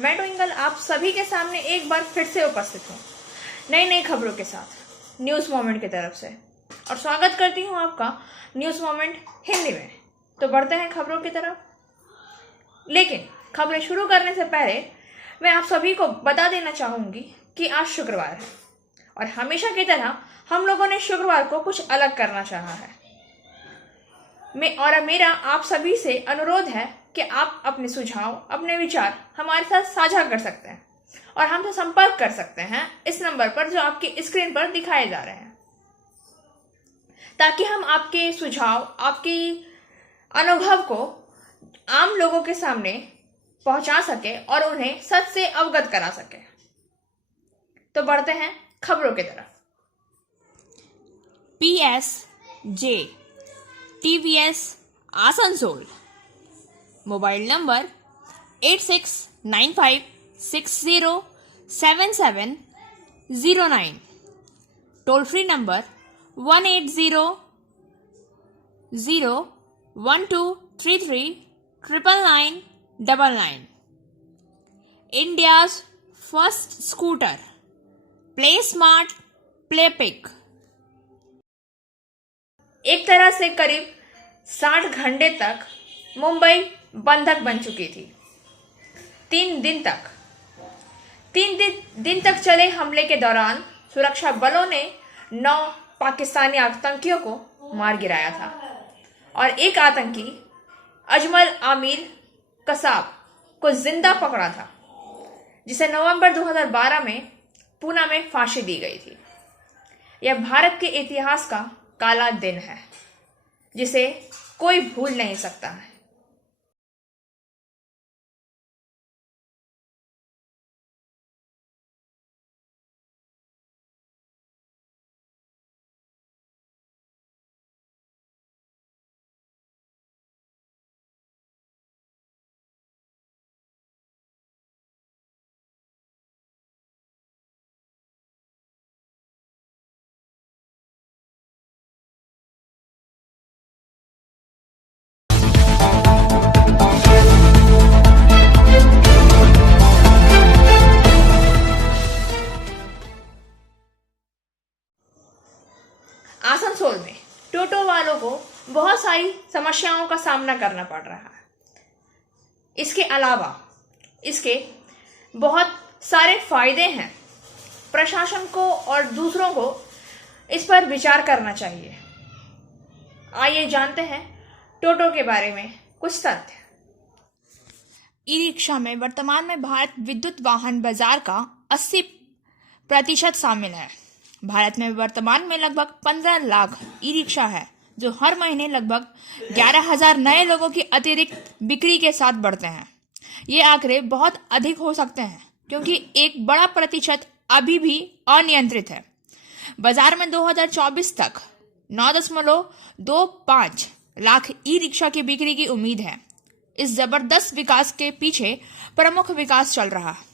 मैं ट्विंकल आप सभी के सामने एक बार फिर से उपस्थित हूँ नई नई खबरों के साथ न्यूज़ मोमेंट की तरफ से, और स्वागत करती हूँ आपका न्यूज़ मोमेंट हिंदी में। तो बढ़ते हैं खबरों की तरफ, लेकिन खबरें शुरू करने से पहले मैं आप सभी को बता देना चाहूँगी कि आज शुक्रवार है और हमेशा की तरह हम लोगों ने शुक्रवार को कुछ अलग करना चाहा है। मेरा आप सभी से अनुरोध है कि आप अपने सुझाव, अपने विचार हमारे साथ साझा कर सकते हैं और हमसे संपर्क कर सकते हैं इस नंबर पर जो आपकी स्क्रीन पर दिखाए जा रहे हैं, ताकि हम आपके सुझाव, आपकी अनुभव को आम लोगों के सामने पहुंचा सके और उन्हें सच से अवगत करा सके। तो बढ़ते हैं खबरों की तरफ। PSJ TVS Asansol, mobile number 8695607709, toll free number 18001233999, India's first scooter, play smart play pick. एक तरह से करीब 60 घंटे तक मुंबई बंधक बन चुकी थी। 3 दिन तक चले हमले के दौरान सुरक्षा बलों ने 9 पाकिस्तानी आतंकियों को मार गिराया था और एक आतंकी अजमल आमिर कसाब को जिंदा पकड़ा था, जिसे नवंबर 2012 में पूना में फांसी दी गई थी। यह भारत के इतिहास का काला दिन है जिसे कोई भूल नहीं सकता है। आसनसोल में टोटो वालों को बहुत सारी समस्याओं का सामना करना पड़ रहा है। इसके अलावा इसके बहुत सारे फायदे हैं। प्रशासन को और दूसरों को इस पर विचार करना चाहिए। आइए जानते हैं टोटो के बारे में कुछ तथ्य। ई रिक्शा में वर्तमान में भारत विद्युत वाहन बाजार का 80% शामिल है। भारत में वर्तमान में लगभग 15 लाख ई रिक्शा है, जो हर महीने लगभग 11,000 नए लोगों की अतिरिक्त बिक्री के साथ बढ़ते हैं। ये आंकड़े बहुत अधिक हो सकते हैं क्योंकि एक बड़ा प्रतिशत अभी भी अनियंत्रित है। बाजार में 2024 तक 9.25 लाख ई रिक्शा की बिक्री की उम्मीद है। इस जबरदस्त विकास के पीछे प्रमुख विकास चल रहा है।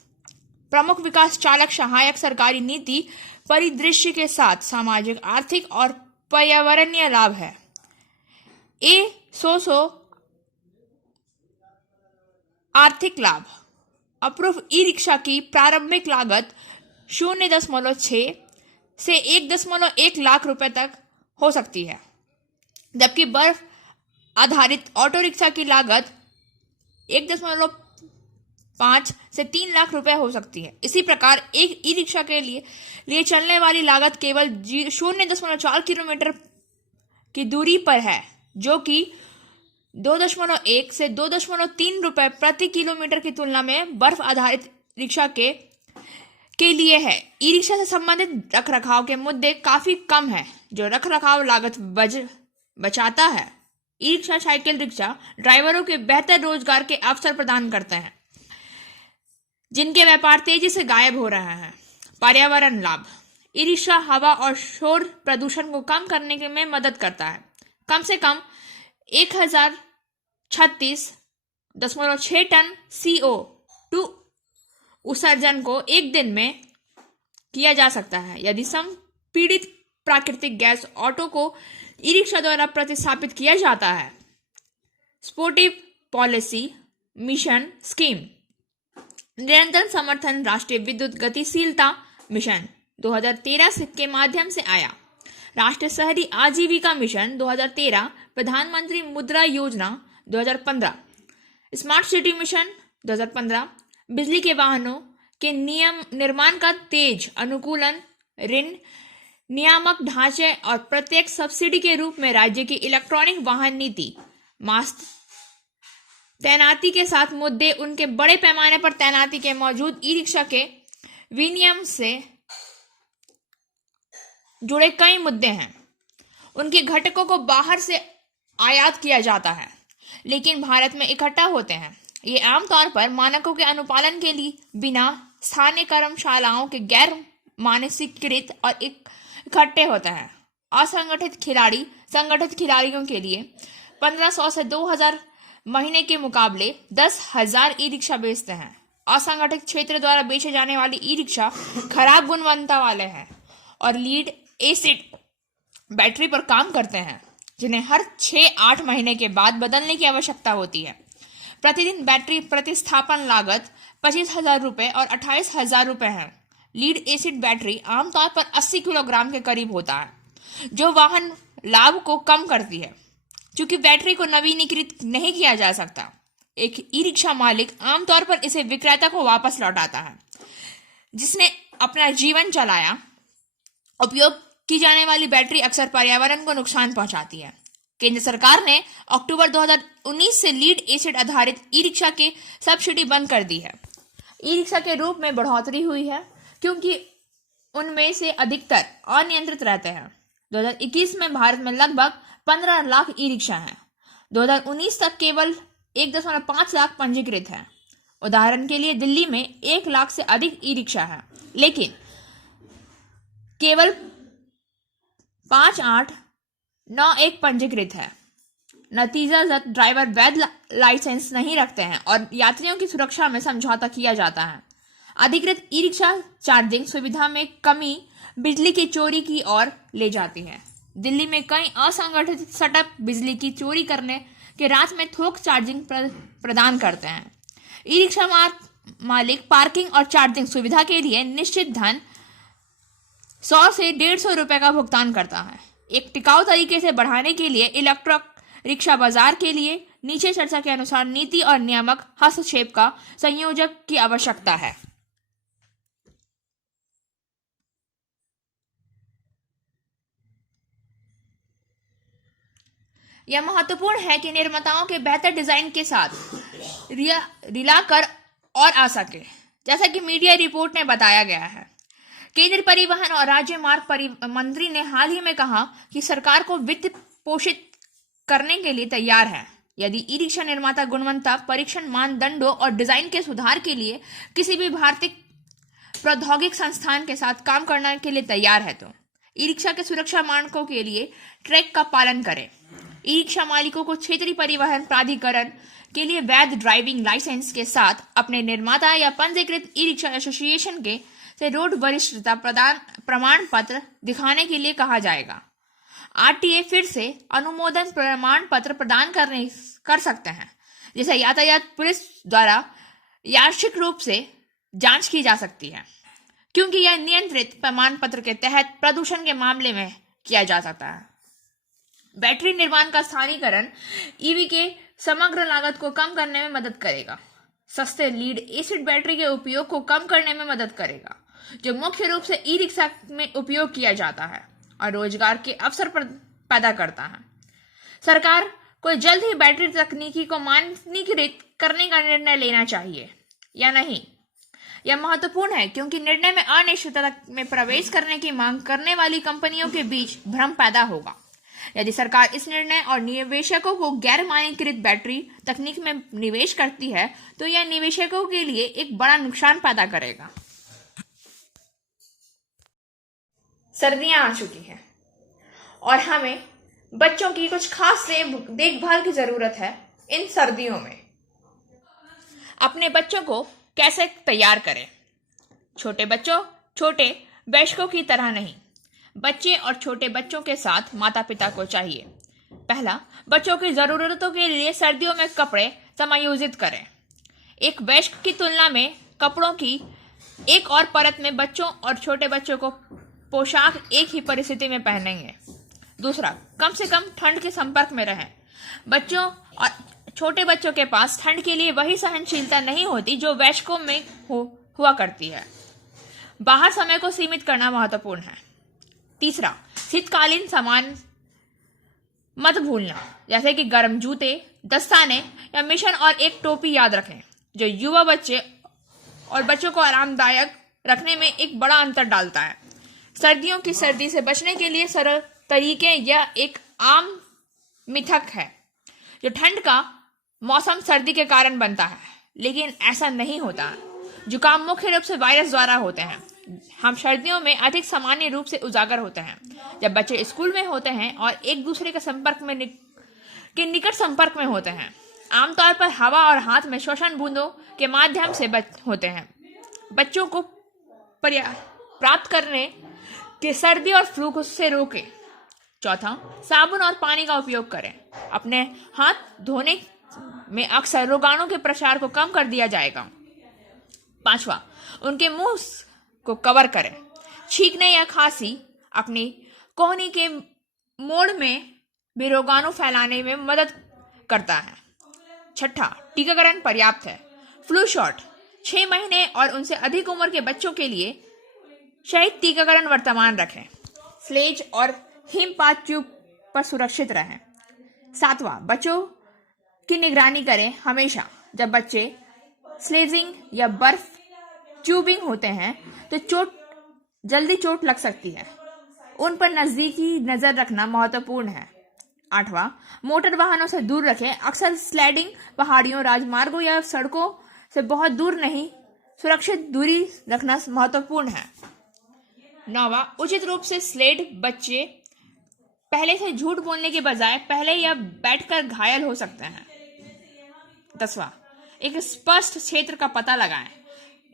प्रमुख विकास चालक सहायक सरकारी नीति परिदृश्य के साथ सामाजिक, आर्थिक और पर्यावरणीय लाभ है। सो आर्थिक लाभ। अप्रूव ई रिक्शा की प्रारंभिक लागत 0.6 से 1.1 लाख रुपए तक हो सकती है, जबकि बर्फ आधारित ऑटो रिक्शा की लागत 1.5 से 3 लाख रुपए हो सकती है। इसी प्रकार एक ई रिक्शा के लिए चलने वाली लागत केवल 0.4 किलोमीटर की दूरी पर है, जो कि 2.1 से 2.3 रुपए प्रति किलोमीटर की तुलना में बर्फ आधारित रिक्शा के लिए है। ई रिक्शा से संबंधित रखरखाव के मुद्दे काफी कम है, जो रखरखाव लागत बचाता है। ई रिक्शा, साइकिल रिक्शा ड्राइवरों के बेहतर रोजगार के अवसर प्रदान करते हैं, जिनके व्यापार तेजी से गायब हो रहे हैं। पर्यावरण लाभ। ई रिक्शा हवा और शोर प्रदूषण को कम करने में मदद करता है। कम से कम 1036.6 टन CO2 उत्सर्जन को एक दिन में किया जा सकता है यदि संपीड़ित प्राकृतिक गैस ऑटो को ई रिक्शा द्वारा प्रतिस्थापित किया जाता है। Sportive policy mission scheme. निरंतर समर्थन राष्ट्रीय विद्युत गतिशीलता मिशन 2013 के माध्यम से आया। राष्ट्रीय शहरी आजीविका मिशन 2013, प्रधानमंत्री मुद्रा योजना 2015, स्मार्ट सिटी मिशन 2015, बिजली के वाहनों के नियम निर्माण का तेज अनुकूलन, ऋण नियामक ढांचे और प्रत्येक सब्सिडी के रूप में राज्य की इलेक्ट्रॉनिक वाहन नीति, मास्क तैनाती के साथ मुद्दे, उनके बड़े पैमाने पर तैनाती के मौजूद ई रिक्शा के विनियम से जुड़े कई मुद्दे हैं। उनके घटकों को बाहर से आयात किया जाता है लेकिन भारत में इकट्ठा होते हैं। ये आमतौर पर मानकों के अनुपालन के लिए बिना स्थानीय कर्मशालाओं के गैर मानकीकृत और इकट्ठे होते हैं। असंगठित खिलाड़ी संगठित खिलाड़ियों के लिए 1500 से 2000 महीने के मुकाबले 10,000 ई रिक्शा बेचते हैं। असंगठित क्षेत्र द्वारा बेचे जाने वाले ई रिक्शा खराब गुणवत्ता वाले हैं और लीड एसिड बैटरी पर काम करते हैं जिन्हें हर 6-8 महीने के बाद बदलने की आवश्यकता होती है। प्रतिदिन बैटरी प्रतिस्थापन लागत 25,000 रुपये और 28,000 रुपये है। लीड एसिड बैटरी आमतौर पर 80 किलोग्राम के करीब होता है जो वाहन लाभ को कम करती है। चूंकि बैटरी को नवीनीकृत नहीं किया जा सकता, एक ई रिक्शा मालिक आमतौर पर इसे विक्रेता को वापस लौटाता है जिसने अपना जीवन चलाया। उपयोग की जाने वाली बैटरी अक्सर पर्यावरण को नुकसान पहुंचाती है। केंद्र सरकार ने अक्टूबर 2019 से लीड एसिड आधारित ई रिक्शा के सब्सिडी बंद कर दी है। ई रिक्शा के रूप में बढ़ोतरी हुई है क्योंकि उनमें से अधिकतर अनियंत्रित रहते हैं। 2021 में भारत में लगभग 15 लाख ई रिक्शा हैं। 2019 तक केवल 1.5 लाख पंजीकृत हैं। उदाहरण के लिए दिल्ली में 1 लाख से अधिक ई रिक्शा है लेकिन केवल 5891 पंजीकृत है। नतीजतन ड्राइवर वैध लाइसेंस नहीं रखते हैं और यात्रियों की सुरक्षा में समझौता किया जाता है। अधिकृत ई रिक्शा चार्जिंग सुविधा में कमी बिजली की चोरी की ओर ले जाती है। दिल्ली में कई असंगठित सेटअप बिजली की चोरी करने के रात में थोक चार्जिंग प्रदान करते हैं। ई रिक्शा मालिक पार्किंग और चार्जिंग सुविधा के लिए निश्चित धन 100 से 150 रुपए का भुगतान करता है। एक टिकाऊ तरीके से बढ़ाने के लिए इलेक्ट्रिक रिक्शा बाजार के लिए नीचे चर्चा के अनुसार नीति और नियामक हस्तक्षेप का संयोजक की आवश्यकता है। यह महत्वपूर्ण है कि निर्माताओं के बेहतर डिजाइन के साथ रिलाकर और आ सके। जैसा कि मीडिया रिपोर्ट ने बताया गया है, केंद्रीय परिवहन और राज्य मार्ग मंत्री ने हाल ही में कहा कि सरकार को वित्त पोषित करने के लिए तैयार है यदि ई रिक्शा निर्माता गुणवत्ता परीक्षण मानदंडों और डिजाइन के सुधार के लिए किसी भी भारतीय प्रौद्योगिक संस्थान के साथ काम करने के लिए तैयार है तो ई रिक्शा के सुरक्षा मानकों के लिए ट्रैक का पालन करें। ई रिक्शा मालिकों को क्षेत्रीय परिवहन प्राधिकरण के लिए वैध ड्राइविंग लाइसेंस के साथ अपने निर्माता या पंजीकृत ई रिक्शा एसोसिएशन के से रोड वरिष्ठता प्रमाण पत्र दिखाने के लिए कहा जाएगा। आरटीए फिर से अनुमोदन प्रमाण पत्र प्रदान कर सकते हैं जिसे यातायात पुलिस द्वारा यादृच्छिक रूप से जांच की जा सकती है क्योंकि यह नियंत्रित प्रमाण पत्र के तहत प्रदूषण के मामले में किया जा सकता है। बैटरी निर्माण का स्थानीयकरण ईवी के समग्र लागत को कम करने में मदद करेगा। सस्ते लीड एसिड बैटरी के उपयोग को कम करने में मदद करेगा जो मुख्य रूप से ई रिक्शा में उपयोग किया जाता है और रोजगार के अवसर पैदा करता है। सरकार को जल्द ही बैटरी तकनीकी को मानकीकृत करने का निर्णय लेना चाहिए या नहीं। यह महत्वपूर्ण है क्योंकि निर्णय में अनिश्चितता में प्रवेश करने की मांग करने वाली कंपनियों के बीच भ्रम पैदा होगा। यदि सरकार इस निर्णय और निवेशकों को गैर मानकीकृत बैटरी तकनीक में निवेश करती है तो यह निवेशकों के लिए एक बड़ा नुकसान पैदा करेगा। सर्दियां आ चुकी हैं और हमें बच्चों की कुछ खास देखभाल की जरूरत है। इन सर्दियों में अपने बच्चों को कैसे तैयार करें? छोटे बच्चों छोटे वयस्कों की तरह नहीं, बच्चे और छोटे बच्चों के साथ माता पिता को चाहिए। पहला, बच्चों की जरूरतों के लिए सर्दियों में कपड़े समायोजित करें। एक वयस्क की तुलना में कपड़ों की एक और परत में बच्चों और छोटे बच्चों को पोशाक एक ही परिस्थिति में पहनेंगे। दूसरा, कम से कम ठंड के संपर्क में रहें। बच्चों और छोटे बच्चों के पास ठंड के लिए वही सहनशीलता नहीं होती जो वयस्कों में हुआ करती है। बाहर समय को सीमित करना महत्वपूर्ण है। तीसरा, शीतकालीन सामान मत भूलना, जैसे कि गर्म जूते, दस्ताने या मिशन और एक टोपी याद रखें, जो युवा बच्चे और बच्चों को आरामदायक रखने में एक बड़ा अंतर डालता है। सर्दियों की सर्दी से बचने के लिए सरल तरीके यह एक आम मिथक है जो ठंड का मौसम सर्दी के कारण बनता है, लेकिन ऐसा नहीं होता। जुकाम मुख्य रूप से वायरस द्वारा होते हैं। हम सर्दियों में अधिक सामान्य रूप से उजागर होते हैं जब बच्चे स्कूल में होते हैं और एक दूसरे के संपर्क में निकट संपर्क में होते हैं। आमतौर पर हवा और हाथ में श्वसन बूंदों के माध्यम से होते हैं। बच्चों को प्राप्त करने के सर्दी और फ्लू से रोकें। चौथा, साबुन और पानी का उपयोग करें। अपने हाथ धोने में अक्सर रोगाणु के प्रसार को कम कर दिया जाएगा। पांचवा, उनके मुंह को कवर करें। छींकने या खांसी अपनी कोहनी के मोड़ में भी रोगाणु फैलाने में मदद करता है। छठा, टीकाकरण पर्याप्त है। फ्लू शॉट 6 महीने और उनसे अधिक उम्र के बच्चों के लिए शहीद टीकाकरण वर्तमान रखें। स्लेज और हिमपात ट्यूब पर सुरक्षित रहें। सातवां, बच्चों की निगरानी करें। हमेशा जब बच्चे स्लेजिंग या बर्फ ट्यूबिंग होते हैं तो जल्दी चोट लग सकती है। उन पर नजदीकी नजर रखना महत्वपूर्ण है। आठवां, मोटर वाहनों से दूर रखें। अक्सर स्लाइडिंग पहाड़ियों, राजमार्गों या सड़कों से बहुत दूर नहीं, सुरक्षित दूरी रखना महत्वपूर्ण है। नौवां, उचित रूप से स्लेड। बच्चे पहले से झूठ बोलने के बजाय पहले या बैठकर घायल हो सकते हैं। 10वां, एक स्पष्ट क्षेत्र का पता लगाएं।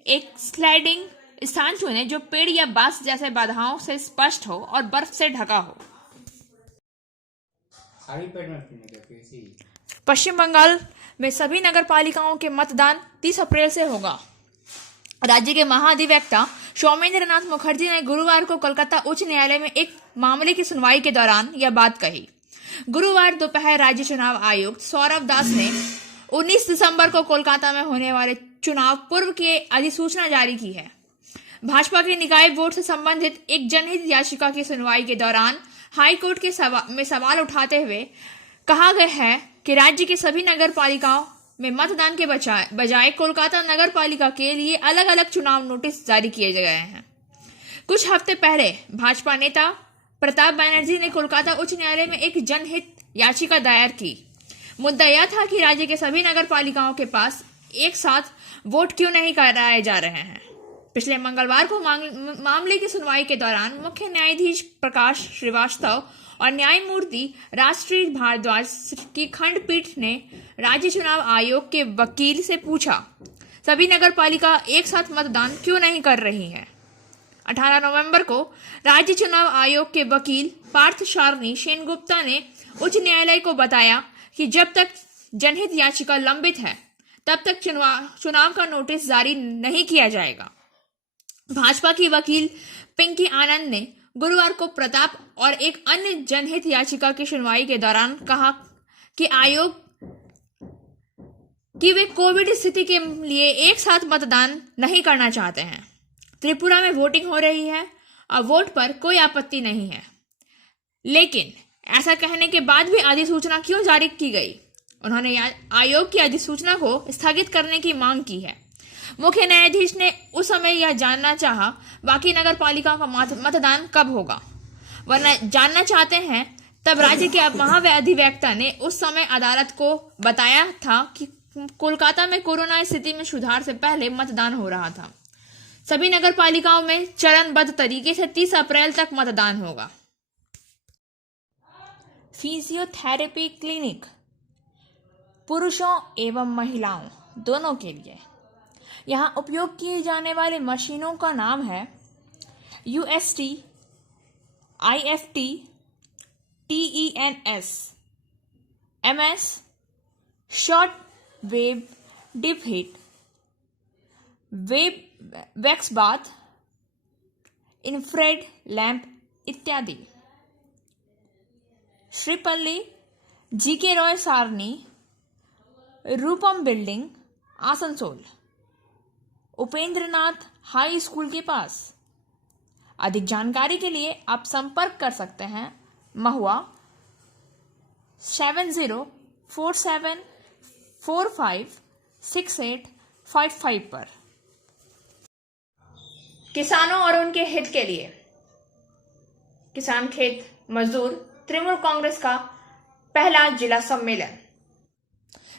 एक स्लाइडिंग स्थान चुनें जो पेड़ या बांस जैसे बाधाओं से स्पष्ट हो और बर्फ से ढका हो। पश्चिम बंगाल में सभी नगर पालिकाओं के मतदान 30 अप्रैल से होगा। राज्य के महाधिवक्ता सौमेंद्र नाथ मुखर्जी ने गुरुवार को कोलकाता उच्च न्यायालय में एक मामले की सुनवाई के दौरान यह बात कही। गुरुवार दोपहर राज्य चुनाव आयुक्त सौरभ दास ने 19 दिसंबर को कोलकाता में होने वाले चुनाव पूर्व की अधिसूचना जारी की है। भाजपा के निकाय वोट से संबंधित एक जनहित याचिका की सुनवाई के दौरान हाईकोर्ट के सवाल उठाते हुए कहा गया है कि राज्य की सभी नगर पालिकाओं में मतदान के बजाय कोलकाता नगर पालिका के लिए अलग अलग चुनाव नोटिस जारी किए गए हैं। कुछ हफ्ते पहले भाजपा नेता प्रताप बनर्जी ने कोलकाता उच्च न्यायालय में एक जनहित याचिका दायर की। मुद्दा यह था कि राज्य के सभी नगर पालिकाओं के पास एक साथ वोट क्यों नहीं कराए जा रहे हैं। पिछले मंगलवार को मामले की सुनवाई के दौरान मुख्य न्यायाधीश प्रकाश श्रीवास्तव और न्यायमूर्ति राष्ट्रीय भारद्वाज की खंडपीठ ने राज्य चुनाव आयोग के वकील से पूछा, सभी नगर पालिका एक साथ मतदान क्यों नहीं कर रही है। 18 नवंबर को राज्य चुनाव आयोग के वकील पार्थ सारणी सेनगुप्ता ने उच्च न्यायालय को बताया कि जब तक जनहित याचिका लंबित है तब तक चुनाव का नोटिस जारी नहीं किया जाएगा। भाजपा की वकील पिंकी आनंद ने गुरुवार को प्रताप और एक अन्य जनहित याचिका की सुनवाई के दौरान कहा कि आयोग कि वे कोविड स्थिति के लिए एक साथ मतदान नहीं करना चाहते हैं। त्रिपुरा में वोटिंग हो रही है और वोट पर कोई आपत्ति नहीं है, लेकिन ऐसा कहने के बाद भी अधिसूचना क्यों जारी की गई। उन्होंने आयोग की अधिसूचना को स्थगित करने की मांग की है। मुख्य न्यायाधीश ने उस समय यह जानना चाहा बाकी नगर पालिकाओं का मतदान कब होगा, वरना जानना चाहते हैं तब राज्य के महाधिवक्ता ने उस समय अदालत को बताया था कि कोलकाता में कोरोना स्थिति में सुधार से पहले मतदान हो रहा था। सभी नगर पालिकाओं में चरणबद्ध तरीके से 30 अप्रैल तक मतदान होगा। फिजियोथेरेपी क्लिनिक पुरुषों एवं महिलाओं दोनों के लिए। यहां उपयोग किए जाने वाली मशीनों का नाम है UST, IFT, TENS, MS, short wave deep heat, wax bath, infrared lamp इत्यादि। Sripally, GK Roy Sarani, Rupam building, Asansol, Upendranath high school के पास। अधिक जानकारी के लिए आप संपर्क कर सकते हैं महुआ 7047456855 पर। किसानों और उनके हित के लिए किसान खेत मजदूर तृणमूल कांग्रेस का पहला जिला सम्मेलन।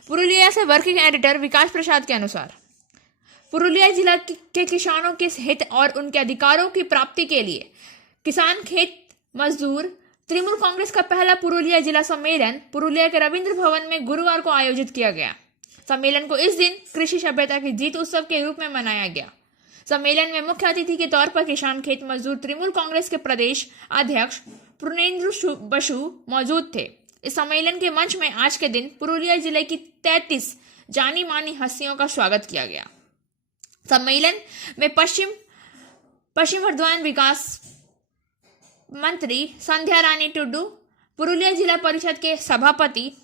पुरुलिया से वर्किंग एडिटर विकास प्रसाद के अनुसार पुरुलिया जिला के किसानों के हित और उनके अधिकारों की प्राप्ति के लिए किसान खेत मजदूर तृणमूल कांग्रेस का पहला पुरुलिया जिला सम्मेलन पुरुलिया के रविंद्र भवन में गुरुवार को आयोजित किया गया। सम्मेलन को इस दिन कृषि सभ्यता की जीत उत्सव के रूप में मनाया गया। सम्मेलन में मुख्य अतिथि के तौर पर किसान खेत मजदूर तृणमूल कांग्रेस के प्रदेश अध्यक्ष पूर्णेंद्र बसु मौजूद थे। इस सम्मेलन के मंच में आज के दिन पुरुलिया जिले की 33 जानी मानी हस्तियों का स्वागत किया गया। सम्मेलन में पश्चिम बर्धमान विकास मंत्री संध्या रानी टुडू, पुरुलिया जिला परिषद के सभापति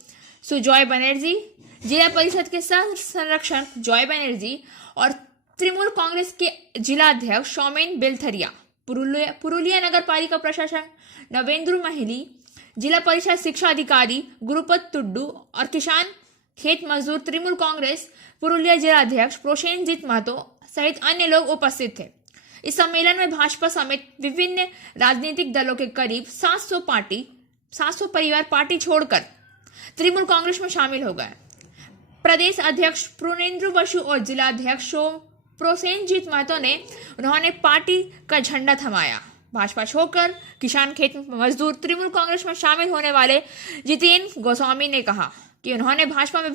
सुजॉय बनर्जी, जिला परिषद के सह संरक्षक जॉय बनर्जी और तृणमूल कांग्रेस के जिला अध्यक्ष सौमेन बेलथरिया, पुरुलिया नगर पालिका प्रशासक नवेंद्र महिली, जिला परिषद शिक्षा अधिकारी गुरुपत टुड्डू और किसान खेत मजदूर तृणमूल कांग्रेस पुरुलिया जिला अध्यक्ष प्रोसेनजीत महतो सहित अन्य लोग उपस्थित थे। इस सम्मेलन में भाजपा समेत विभिन्न राजनीतिक दलों के करीब 700 परिवार पार्टी छोड़कर तृणमूल कांग्रेस में शामिल हो गए। प्रदेश अध्यक्ष पूर्णेंद्र बसु और जिला अध्यक्ष प्रोसेनजीत महतो ने उन्होंने पार्टी का झंडा थमाया। भाजपा छोड़कर किसान खेत मजदूर तृणमूल कांग्रेस में शामिल होने वाले जितेंद्र गोस्वामी ने कहा कि उन्होंने भाजपा में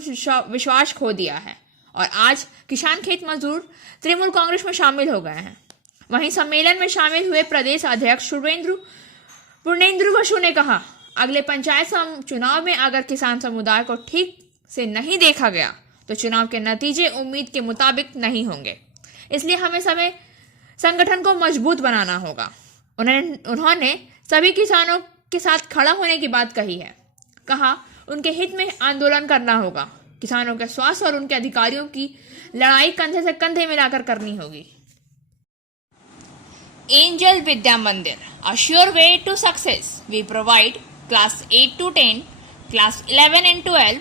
विश्वास खो दिया है और आज किसान खेत मजदूर तृणमूल कांग्रेस में शामिल हो गए हैं। वहीं सम्मेलन में शामिल हुए प्रदेश अध्यक्ष पूर्णेंद्र बसु ने कहा, अगले पंचायत चुनाव में अगर किसान समुदाय को ठीक से नहीं देखा गया तो चुनाव के नतीजे उम्मीद के मुताबिक नहीं होंगे, इसलिए हमें संगठन को मजबूत बनाना होगा। उन्होंने सभी किसानों के साथ खड़ा होने की बात कही है। कहा, उनके हित में आंदोलन करना होगा। किसानों के स्वास्थ्य और उनके अधिकारियों की लड़ाई कंधे से कंधे मिलाकर करनी होगी। एंजल विद्या मंदिर, a sure way to success. We provide class 8 to 10, class 11 and 12,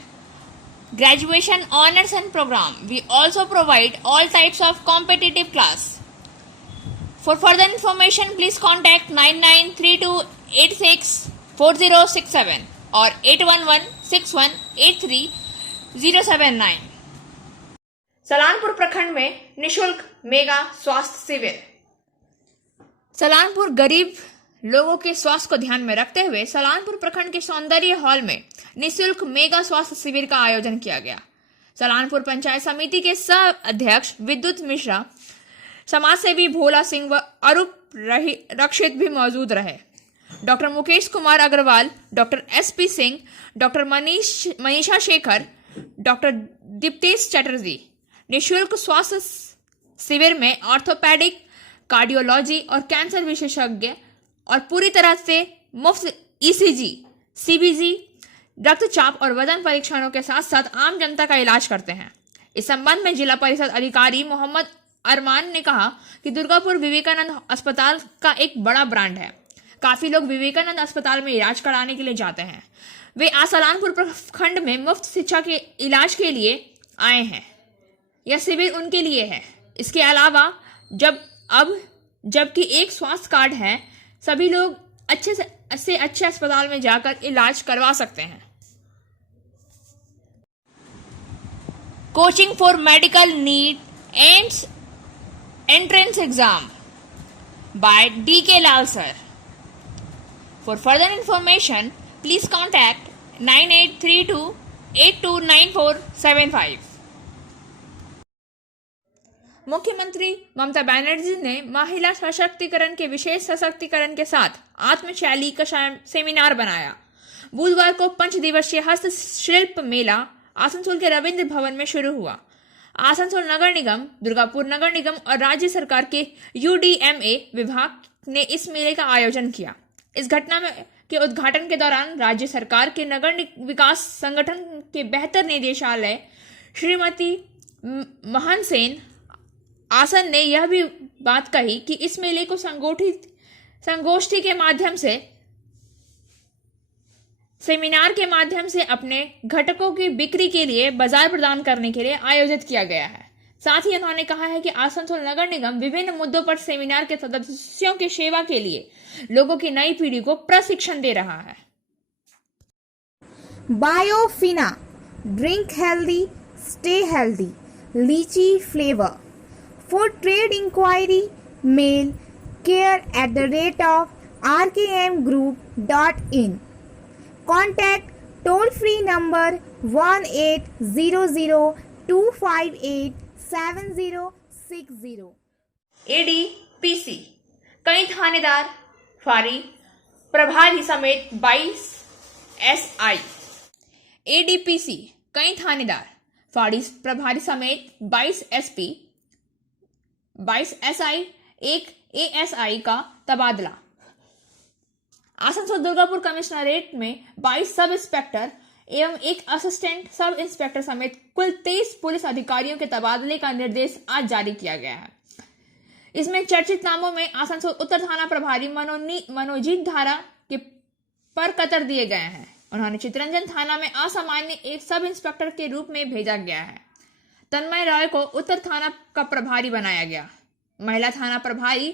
graduation honors and program. We also provide all types of competitive class. For further information, please contact 9932864067 or 8116183079. Salanpur प्रखंड में निशुल्क मेगा स्वास्थ्य शिविर। सलानपुर गरीब लोगों के स्वास्थ्य को ध्यान में रखते हुए सलानपुर प्रखंड के सौंदर्य हॉल में निःशुल्क मेगा स्वास्थ्य शिविर का आयोजन किया गया। सलानपुर पंचायत समिति के सह अध्यक्ष विद्युत मिश्रा, समाजसेवी भोला सिंह व अरूप रक्षित भी मौजूद रहे। Doctor Mukesh Kumar Agarwal, doctor SP Singh, doctor Manisha Shekhar, doctor Diptesh Chatterjee. निःशुल्क स्वास्थ्य शिविर में ऑर्थोपेडिक, कार्डियोलॉजी और कैंसर विशेषज्ञ और पूरी तरह से मुफ्त ECG, CBG, रक्तचाप और वजन परीक्षणों के साथ साथ आम जनता का इलाज करते हैं। इस संबंध में जिला परिषद अधिकारी मोहम्मद अरमान ने कहा कि दुर्गापुर विवेकानंद अस्पताल का एक बड़ा ब्रांड है। काफी लोग विवेकानंद अस्पताल में इलाज कराने के लिए जाते हैं। वे आज सलानपुर प्रखंड में मुफ्त शिक्षा के इलाज के लिए आए हैं। यह शिविर उनके लिए है। इसके अलावा जबकि एक स्वास्थ्य कार्ड है, सभी लोग अच्छे से अच्छे अस्पताल में जाकर इलाज करवा सकते हैं। Coaching for medical NEET and entrance exam by DK Lal sir. For further information please contact 9832829475। मुख्यमंत्री ममता बनर्जी ने महिला सशक्तिकरण के विशेष सशक्तिकरण के साथ आत्मशैली का सेमिनार बनाया। बुधवार को 5 दिवसीय हस्तशिल्प मेला आसनसोल के रविंद्र भवन में शुरू हुआ। आसनसोल नगर निगम, दुर्गापुर नगर निगम और राज्य सरकार के UDMA विभाग ने इस मेले का आयोजन किया। इस घटना में के उद्घाटन के दौरान राज्य सरकार के नगर विकास संगठन के बेहतर निदेशालय श्रीमती महन सेन आसन ने यह भी बात कही कि इस मेले को संगोष्ठी के माध्यम से, सेमिनार के माध्यम से अपने घटकों की बिक्री के लिए बाजार प्रदान करने के लिए आयोजित किया गया है। साथ ही उन्होंने कहा है कि आसनसोल नगर निगम विभिन्न मुद्दों पर सेमिनार के सदस्यों की सेवा के लिए लोगों की नई पीढ़ी को प्रशिक्षण दे रहा है। Biofina, drink healthy, stay healthy, lychee flavor. For trade inquiry, mail care@rkmgroup.in. Contact toll free number 1800-258-7060. ADPC कई थानेदार फारी प्रभारी समेत 22 SI। ADPC कई थानेदार फाड़ी प्रभारी समेत 22 SP, 22 SI, एक ASI का तबादला। आसनसोल दुर्गापुर कमिश्नरेट में 22 सब इंस्पेक्टर एवं एक असिस्टेंट सब इंस्पेक्टर समेत कुल 23 पुलिस अधिकारियों के तबादले का निर्देश आज जारी किया गया है। इसमें चर्चित नामों में आसनसोल उत्तर थाना प्रभारी मनोजीत धारा के पर कतर दिए गए हैं। उन्होंने चितरंजन थाना में असामान्य एक सब इंस्पेक्टर के रूप में भेजा गया है। तन्मय राय को उत्तर थाना का प्रभारी बनाया गया। महिला थाना प्रभारी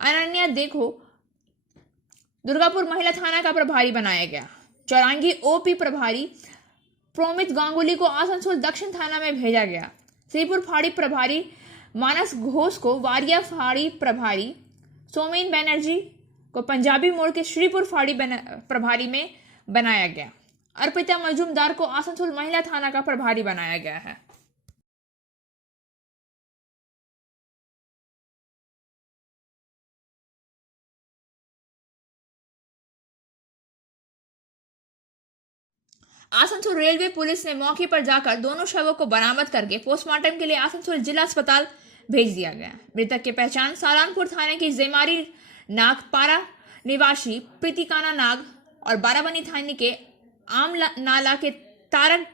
अनन्या देखो दुर्गापुर महिला थाना का प्रभारी बनाया गया। चौरंगी OP प्रभारी प्रोमित गांगुली को आसनसोल दक्षिण थाना में भेजा गया। श्रीपुर फाड़ी प्रभारी मानस घोष को वारिया फाड़ी प्रभारी, सोमेन बैनर्जी को पंजाबी मोड़ के श्रीपुर फाड़ी प्रभारी में बनाया गया। अर्पिता मजूमदार को आसनसोल महिला थाना का प्रभारी बनाया गया है। आसनसोल रेलवे पुलिस ने मौके पर जाकर दोनों शवों को बरामद करके पोस्टमार्टम के लिए आसनसोल जिला अस्पताल भेज दिया गया। मृतक की पहचान सालानपुर थाने की जेमारी नागपारा निवासी प्रीतिकाना नाग और बाराबनी थाने के आम नाला के तारक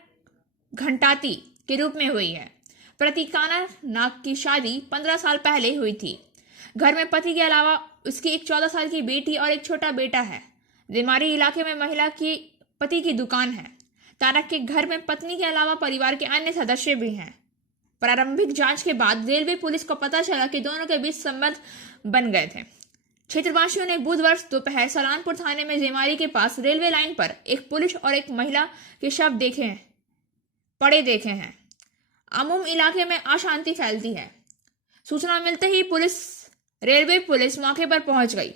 घंटाती के रूप में हुई है। प्रीतिकाना नाग की शादी 15 साल पहले हुई थी। घर में पति के अलावा उसकी एक 14 साल की बेटी और एक छोटा बेटा है। जेमारी इलाके में महिला की पति की दुकान है। तारक के घर में पत्नी के अलावा परिवार के अन्य सदस्य भी हैं। प्रारंभिक जांच के बाद रेलवे पुलिस को पता चला कि दोनों के बीच संबंध बन गए थे। क्षेत्रवासियों ने बुधवार दोपहर सलानपुर थाने में जेमारी के पास रेलवे लाइन पर एक पुरुष और एक महिला के शव पड़े देखे हैं। अमुम इलाके में अशांति फैलती है। सूचना मिलते ही रेलवे पुलिस मौके पर पहुंच गई।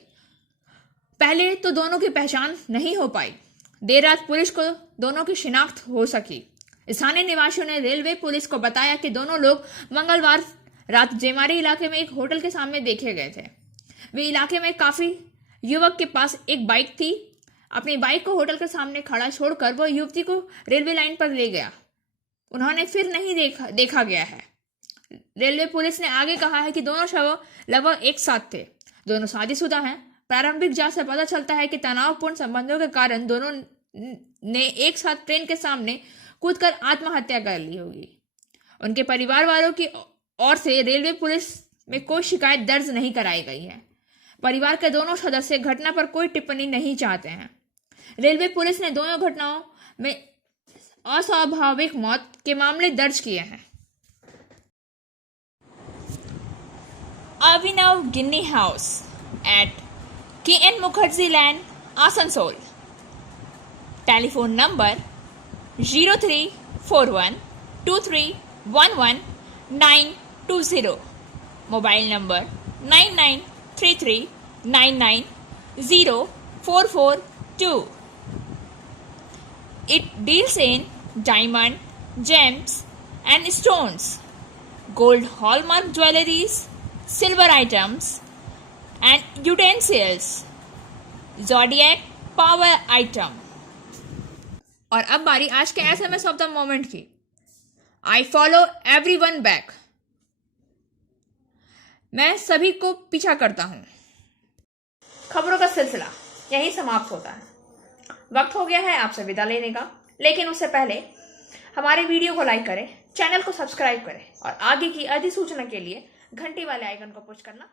पहले तो दोनों की पहचान नहीं हो पाई। देर रात पुलिस को दोनों की शिनाख्त हो सकी। स्थानीय निवासियों ने रेलवे पुलिस को बताया कि दोनों लोग मंगलवार रात जेमारी इलाके में एक होटल के सामने देखे गए थे। वे इलाके में काफी युवक के पास एक बाइक थी। अपनी बाइक को होटल के सामने खड़ा छोड़कर वह युवती को रेलवे लाइन पर ले गया। उन्होंने फिर नहीं देखा गया है। रेलवे पुलिस ने आगे कहा है कि दोनों शव लगभग एक साथ थे। दोनों शादीशुदा हैं। प्रारंभिक जांच से पता चलता है कि तनावपूर्ण संबंधों के कारण दोनों ने एक साथ ट्रेन के सामने कूदकर आत्महत्या कर ली होगी। उनके परिवार वालों की ओर से रेलवे पुलिस में कोई शिकायत दर्ज नहीं कराई गई है। परिवार के दोनों सदस्य घटना पर कोई टिप्पणी नहीं चाहते हैं। रेलवे पुलिस ने दोनों घटनाओं में अस्वाभाविक मौत के मामले दर्ज किए हैं। Abhinav Ginni house at KN Mukherjee land, Asansol. Telephone number 0341231190। Mobile number 9933990442। It deals in diamond, gems and stones, gold hallmark jewelries, silver items and utensils, zodiac power item। और अब बारी आज के SMS ऑफ द मोमेंट की। I follow everyone back. मैं सभी को पीछा करता हूं। खबरों का सिलसिला यहीं समाप्त होता है। वक्त हो गया है आपसे विदा लेने का, लेकिन उससे पहले हमारे वीडियो को लाइक करें, चैनल को सब्सक्राइब करें और आगे की अधिसूचना के लिए घंटी वाले आइकन को पुश करना